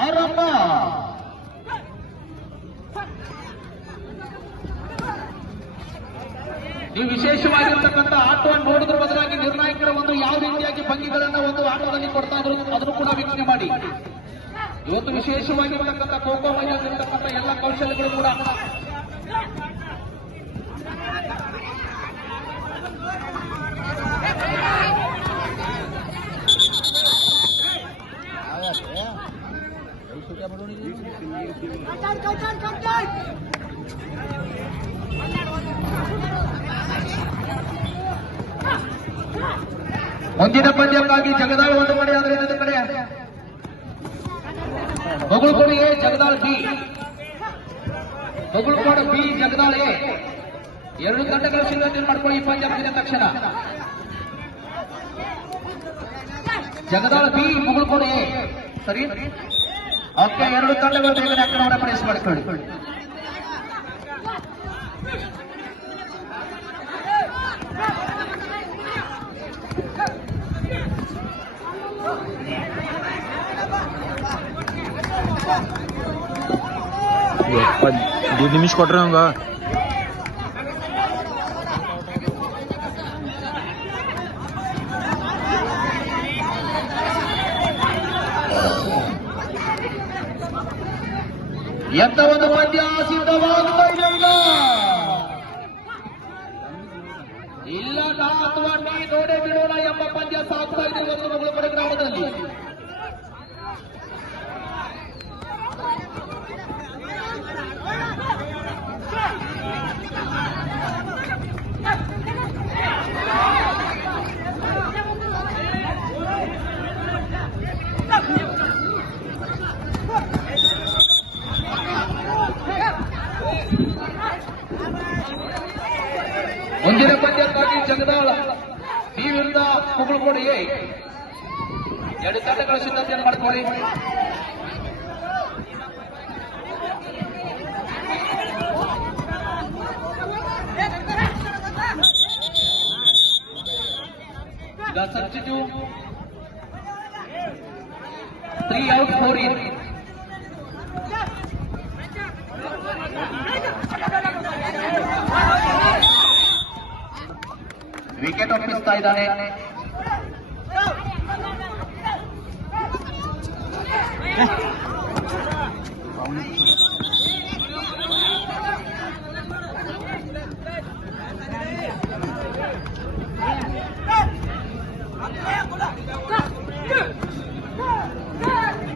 ಆರಂಭ. ನೀವು ವಿಶೇಷವಾಗಿರ್ತಕ್ಕಂಥ ಆಟವನ್ನು ನೋಡಿದ್ರ ಬದಲಾಗಿ ನಿರ್ಣಾಯಕರ ಒಂದು ಯಾವ ರೀತಿಯಾಗಿ ಭಂಗಿಗಳನ್ನ ಒಂದು ಆಟದಲ್ಲಿ ಕೊಡ್ತಾ ಇದ್ರು ಅದನ್ನು ಕೂಡ ವೀಕ್ಷಣೆ ಮಾಡಿ. ಇವತ್ತು ವಿಶೇಷವಾಗಿರ್ತಕ್ಕಂಥ ಖೋ ಖೋ ಮೈದಾನದಲ್ಲಿರ್ತಕ್ಕಂಥ ಎಲ್ಲ ಕೌಶಲ್ಯಗಳು ಕೂಡ ಮುಂದಿನ ಪಂದ್ಯಕ್ಕಾಗಿ ಜಗದಾಳ್ ಒಂದು ಕಡೆ ಆದರೆ ಇನ್ನೊಂದು ಕಡೆ ಬಗುಳ್ಕೋಡು A Jagadal B. ಬಗುಳ್ಕೋಡು B Jagadal A ಎರಡು ತಂಡಗಳ ಸಿದ್ಧತೆ ಮಾಡ್ಕೊಳ್ಳಿ. ಈ ಪಂದ್ಯ ಮುಗಿದ ತಕ್ಷಣ ಜಗದಾಳ್ ಬಿ ಬಗುಳ್ಕೋಡು ಎ ಸರಿ. ಓಕೆ, ಎರಡು ತಂಡಗಳು ಬೇಗನೆ ಅಕ್ರಮಣ ಪ್ರವೇಶ ಮಾಡಿಕೊಳ್ಳಿ. दीड निमिष ಕೊಟ್ರೆ ಹಂಗ ಎಂತ ಒಂದು ಪಂದ್ಯ ಸಿದ್ಧವಾಗುತ್ತಾ ಇದೆ. ಈಗ ಇಲ್ಲ ಅಥವಾ ನೀ ನೋಡೇ ಬಿಡೋಣ ಎಂಬ ಪಂದ್ಯ ಸಾಗ್ತಾ ಇದೆ ಒಂದು ಬಗುಳ್ಕೋಡು ಗ್ರಾಮದಲ್ಲಿ. ಮುಂದಿನ ಪಂದ್ಯಕ್ಕಾಗಿ ಜಗದಾಳ ಬಿ ವಿರುದ್ಧ ಬಗುಳ್ಕೋಡು ಎ ಎರಡು ತಂಡಗಳ ಸಿದ್ಧತೆಯನ್ನು ಮಾಡಿಕೊಳ್ಳಿ. The substitute 3 out 4 in. Wicket ಒಪ್ಪಿಸ್ತಾ ಇದ್ದಾನೆ.